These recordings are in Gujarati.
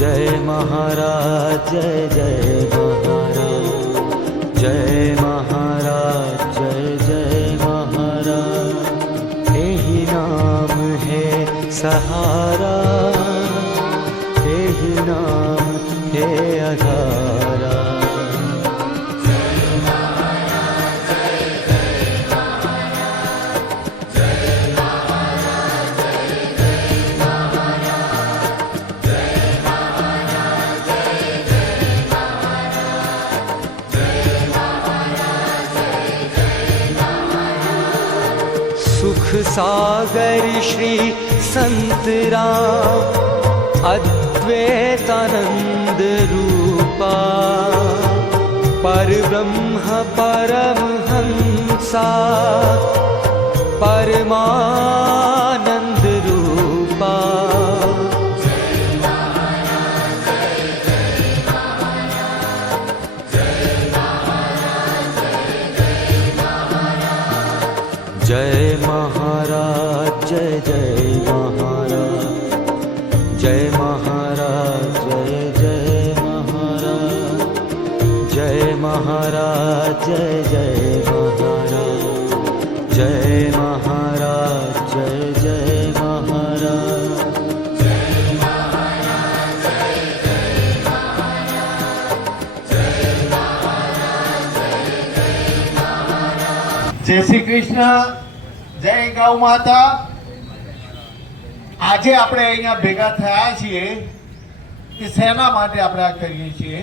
जय महाराज जय जय महाराज जय महाराज जय जय महाराज। यही नाम है सहारा, यही नाम है आधारा। सुख सागर श्री संत राम, अद्वैतानंद रूपा, पर ब्रह्म परमहंसा, परमानंद रूपा। जय महाराज जय जय महाराज जय महाराज जय जय महाराज जय महाराज जय जय महाराज जय महाराज जय जय महाराज। जय श्री कृष्ण, जय गौ माता। આજે આપણે અહીંયા ભેગા થયા છીએ કે શેના માટે આપણે આ કરીએ છીએ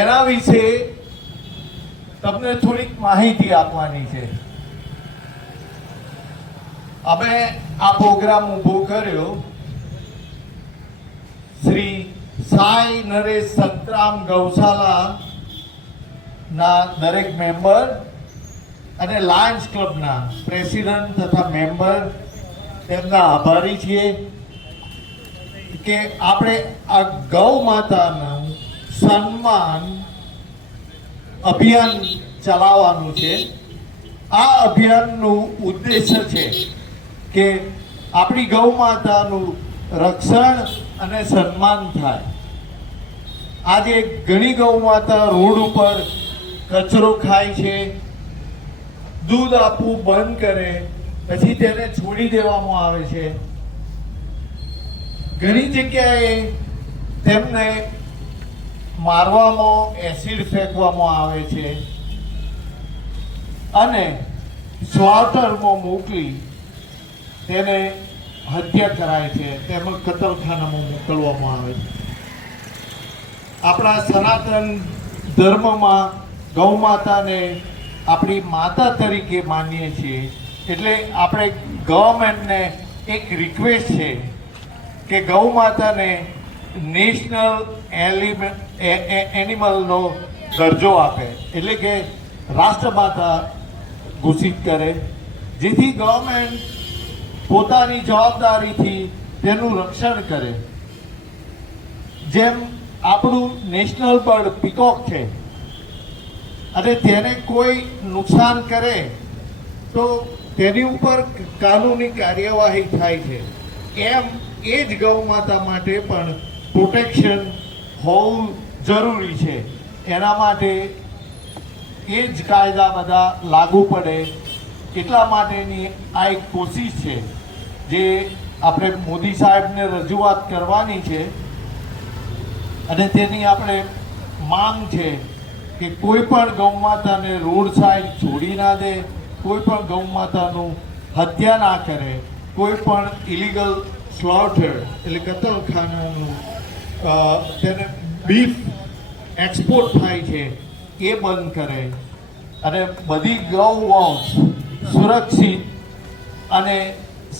એના વિશે તમને થોડીક માહિતી આપવાની છે। અમે આ પ્રોગ્રામ ઊભો કર્યો શ્રી સાઈ નરેશ સંતરામ ગૌશાલા ના દરેક મેમ્બર અને લાયન્સ ક્લબના પ્રેસિડેન્ટ તથા મેમ્બર તેમના આભારી છીએ કે આપણે આ ગૌ માતાનું સન્માન અભિયાન ચલાવવાનું છે। આ અભિયાનનું ઉદ્દેશ્ય છે કે આપણી ગૌ માતાનું રક્ષણ અને સન્માન થાય। આજે ઘણી ગૌ માતા રોડ ઉપર કચરો ખાય છે, दूध आपવું બંધ કરે પછી તેને છોડી દેવામાં આવે છે। ઘણી જગ્યાએ તેમને મારવામાં, એસિડ ફેંકવામાં આવે છે અને સ્લોટરમાં મોકલી તેને હત્યા કરાય છે, તેમજ કતલખાનામાં મોકલવામાં આવે છે। આપણા સનાતન ધર્મમાં ગૌ માતાને આપણી માતા તરીકે માનીએ છીએ, એટલે આપણે ગવર્મેન્ટને એક રિક્વેસ્ટ છે કે ગૌ માતાને નેશનલ એનિમલનો દરજ્જો આપે, એટલે કે રાષ્ટ્રમાતા ઘોષિત કરે, જેથી ગવર્મેન્ટ પોતાની જવાબદારીથી તેનું રક્ષણ કરે। જેમ આપણું નેશનલ બર્ડ પીકોક છે અને તેને કોઈ નુકસાન કરે તો તેની ઉપર કાનૂની કાર્યવાહી થાય છે, એમ એ જ ગૌ માતા માટે પણ પ્રોટેક્શન હોવું જરૂરી છે। એના માટે એ જ કાયદા બધા લાગુ પડે એટલા માટેની આ એક કોશિશ છે જે આપણે મોદી સાહેબને રજૂઆત કરવાની છે અને તેની આપણે માંગ છે કે કોઈ પણ ગૌ માતાને રોડ સાઈડ છોડી ના દે, કોઈ પણ ગૌ માતાનું હત્યા ના કરે, કોઈ પણ ઇલીગલ સ્લોટર એટલે કતલખાનાનું તેને બીફ એક્સપોર્ટ થાય છે એ બંધ કરે અને બધી ગૌવંશ સુરક્ષિત અને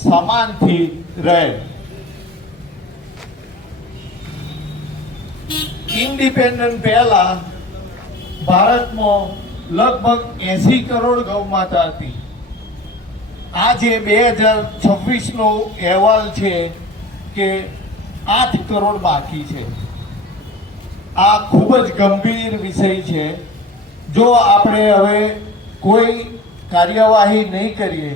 સમાનથી રહે। ઇન્ડિપેન્ડન્ટ પહેલા ભારતમાં લગભગ 80 કરોડ ગૌ માતા હતી। આજે 2026નો અહેવાલ છે કે 8 કરોડ બાકી છે। આ ખૂબ જ ગંભીર વિષય છે। જો આપણે હવે કોઈ કાર્યવાહી નહીં કરીએ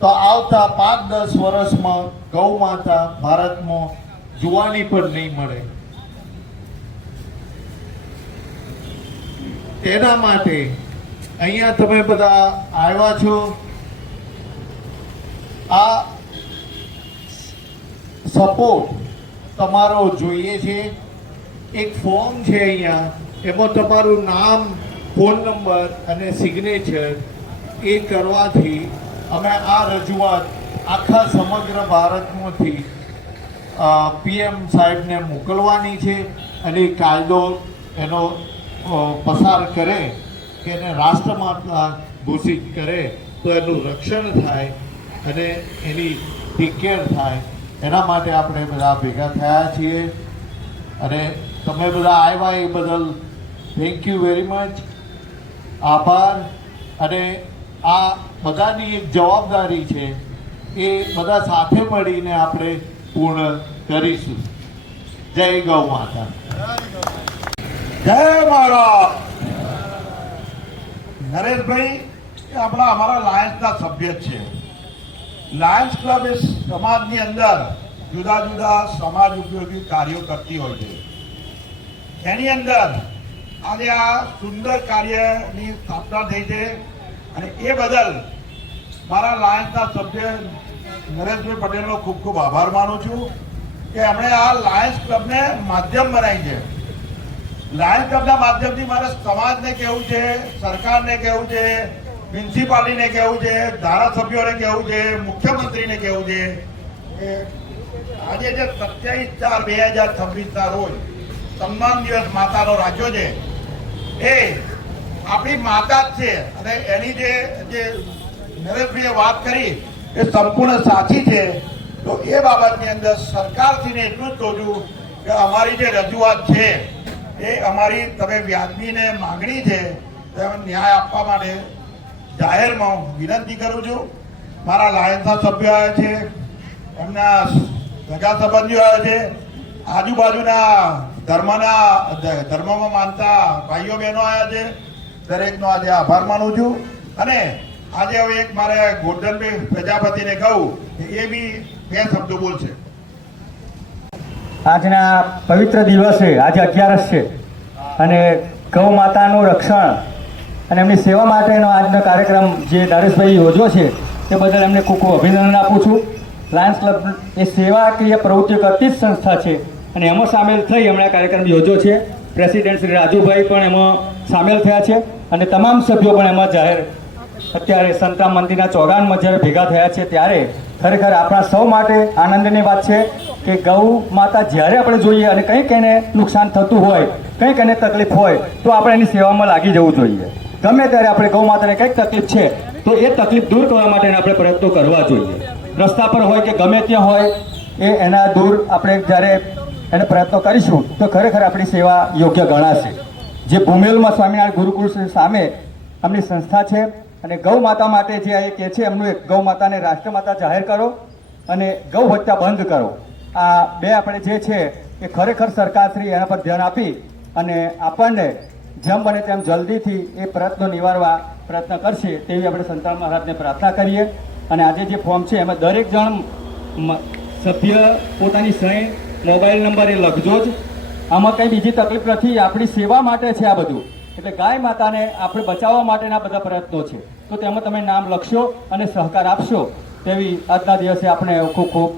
તો આવતા 5-10 વર્ષમાં ગૌ માતા ભારતમાં જોવાની પણ નહીં મળે। તેના માટે અહીંયા તમે બધા આવ્યા છો. આ સપોર્ટ તમારો જોઈએ છે. એક ફોર્મ છે અહીંયા, એમાં તમારું નામ, ફોન નંબર અને સિગ્નેચર એ કરવાથી અમે આ રજૂઆત આખા સમગ્ર ભારતમાંથી PM સાહેબને મોકલવાની છે અને કાયદો એનો પસાર કરે કે એને રાષ્ટ્રમાતા ઘોષિત કરે તો એનું રક્ષણ થાય અને એની ટેક કેર થાય. એના માટે આપણે બધા ભેગા થયા છીએ અને તમે બધા આવ્યા એ બદલ થેન્ક યુ વેરી મચ, આભાર. અને આ બધાની એક જવાબદારી છે, એ બધા સાથે મળીને આપણે પૂર્ણ કરીશું. જય ગૌ માતા. જય મહારાજ. નરેશભાઈ એ અમારા લાયન્સના સભ્ય છે. લાયન્સ ક્લબ એ સમાજની અંદર જુદા જુદા સમાજ ઉપયોગી કાર્યો કરતી હોય છે. એની અંદર આજે આ સુંદર કાર્યની સ્થાપના થઈ છે અને એ બદલ મારા લાયન્સના સભ્ય નરેશભાઈ પટેલનો ખૂબ ખૂબ આભાર માનું છું કે એમણે આ લાયન્સ ક્લબને માધ્યમ બનાવી છે. લાયન્સ ક્લબના માધ્યમથી મારે સમાજને કહેવું છે, સરકારને કહેવું છે, મ્યુનિસિપાલિટીને કહેવું છે, ધારાસભ્યોને કહેવું છે, મુખ્યમંત્રીને કહેવું છે કે આજે જે 27/4/2026 રોજ સન્માન દિવસ માતાનો રાખ્યો છે એ આપણી માતા જ છે અને એની જે નરેશભાઈએ વાત કરી એ સંપૂર્ણ સાચી છે. તો એ બાબતની અંદર સરકારશ્રીને એટલું જ કહું છું કે અમારી જે રજૂઆત છે એ અમારી તમે વ્યાજબીને માગણી છે તો ન્યાય આપવા માટે જાહેરમાં વિનંતી કરું છું. મારા લાયન્સના સભ્યો આવ્યા છે, એમના સગા સંબંધીઓ આવ્યા છે, આજુબાજુના ધર્મમાં માનતા ભાઈઓ બહેનો આવ્યા છે. દરેકનો આજે આભાર માનું છું. અને આજે હવે એક મારે ગોરધનભાઈ પ્રજાપતિને કહું કે એ બી 2 શબ્દો બોલશે. આજના પવિત્ર દિવસે આજે 11 છે અને ગૌ માતાનું રક્ષણ અને એમની સેવા માટેનો આજનો કાર્યક્રમ જે નરેશભાઈ યોજ્યો છે તે બદલ એમને ખૂબ ખૂબ અભિનંદન આપું છું. લાયન્સ ક્લબ એ સેવાકીય પ્રવૃત્તિઓ કરતી જ સંસ્થા છે અને એમાં સામેલ થઈ હમણાં કાર્યક્રમ યોજ્યો છે. પ્રેસિડેન્ટ શ્રી રાજુભાઈ પણ એમાં સામેલ થયા છે અને તમામ સભ્યો પણ એમાં જાહેર અત્યારે સંતરામ મંદિરના ચોગાનમાં જ્યારે ભેગા થયા છે ત્યારે ખરેખર આપણા સૌ માટે આનંદની વાત છે કે ગૌ માતા જ્યારે આપણે જોઈએ અને કંઈક એને નુકસાન થતું હોય, કંઈક એને તકલીફ હોય તો આપણે એની સેવામાં લાગી જવું જોઈએ. ગમે ત્યારે આપણે ગૌ માતાને કંઈક તકલીફ છે તો એ તકલીફ દૂર કરવા માટેના આપણે પ્રયત્નો કરવા જોઈએ. રસ્તા પર હોય કે ગમે ત્યાં હોય એના દૂર આપણે જ્યારે એને પ્રયત્નો કરીશું તો ખરેખર આપણી સેવા યોગ્ય ગણાશે. જે ભૂમેલમાં સ્વામિનારાયણ ગુરુકુળ સામે એમની સંસ્થા છે અને ગૌ માતા માટે જે એ કહે છે એમનું એક ગૌ માતાને રાષ્ટ્રમાતા જાહેર કરો અને ગૌ હત્યા બંધ કરો. આ 2 આપણે જે છે એ ખરેખર સરકારશ્રી એના પર ધ્યાન આપી અને આપણને જેમ બને તેમ જલ્દીથી એ પ્રયત્નો નિવારવા પ્રયત્ન કરશે તેવી આપણે સંતાન મહારાજને પ્રાર્થના કરીએ. અને આજે જે ફોર્મ છે એમાં દરેક જણ સભ્ય પોતાની સહી, મોબાઈલ નંબર એ લખજો જ. આમાં કંઈ બીજી તકલીફ નથી, આપણી સેવા માટે છે આ બધું. એટલે ગાય માતાને આપણે બચાવવા માટેના બધા પ્રયત્નો છે તો તેમાં તમે નામ લખશો અને સહકાર આપશો તેવી આજના દિવસે આપણે ખૂબ ખૂબ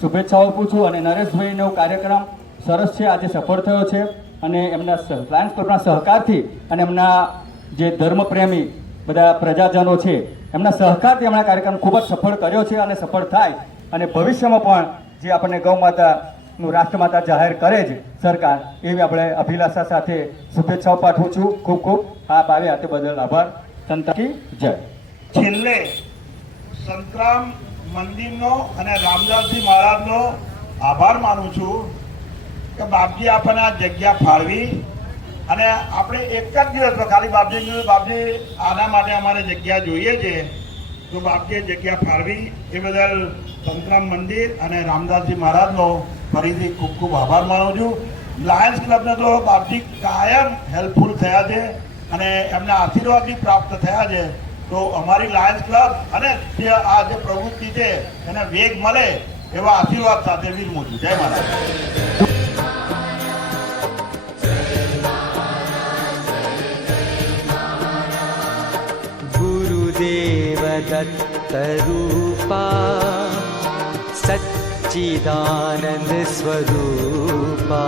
શુભેચ્છાઓ આપું છું. અને નરેશભાઈનો કાર્યક્રમ સરસ છે, આજે સફળ થયો છે અને એમના લાયન્સ ક્લબના સહકારથી અને એમના જે ધર્મપ્રેમી બધા પ્રજાજનો છે એમના સહકારથી એમના કાર્યક્રમ ખૂબ જ સફળ કર્યો છે અને સફળ થાય અને ભવિષ્યમાં પણ જે આપણને ગૌ માતાનું રાષ્ટ્રમાતા જાહેર કરે છે સરકાર, એવી આપણે અભિલાષા સાથે શુભેચ્છાઓ પાઠવું છું. ખૂબ ખૂબ આપ આવ્યા તે બદલ આભાર. સંતાકી જય. છેલ્લે સંતરામ મંદિરનો અને રામદાસજી મહારાજનો આભાર માનું છું કે બાપજી આપણને આ જગ્યા ફાળવી અને આપણે એક જ દિવસમાં ખાલી બાપજી કીધું બાપજી આના માટે અમારે જગ્યા જોઈએ છે તો બાપજીએ જગ્યા ફાળવી એ બદલ સંતરામ મંદિર અને રામદાસજી મહારાજનો ફરીથી ખૂબ ખૂબ આભાર માનું છું. લાયન્સ ક્લબને તો બાપજી કાયમ હેલ્પફુલ થયા છે અને એમના આશીર્વાદથી પ્રાપ્ત થયા છે. તો અમારી લાયન્સ ક્લબ અને જે આ જે પ્રવૃત્તિ છે એને વેગ મળે એવા આશીર્વાદ સાથે વિરમું છું. જય મહારાજ. दत्तरूपा सच्चिदानंद स्वरूपा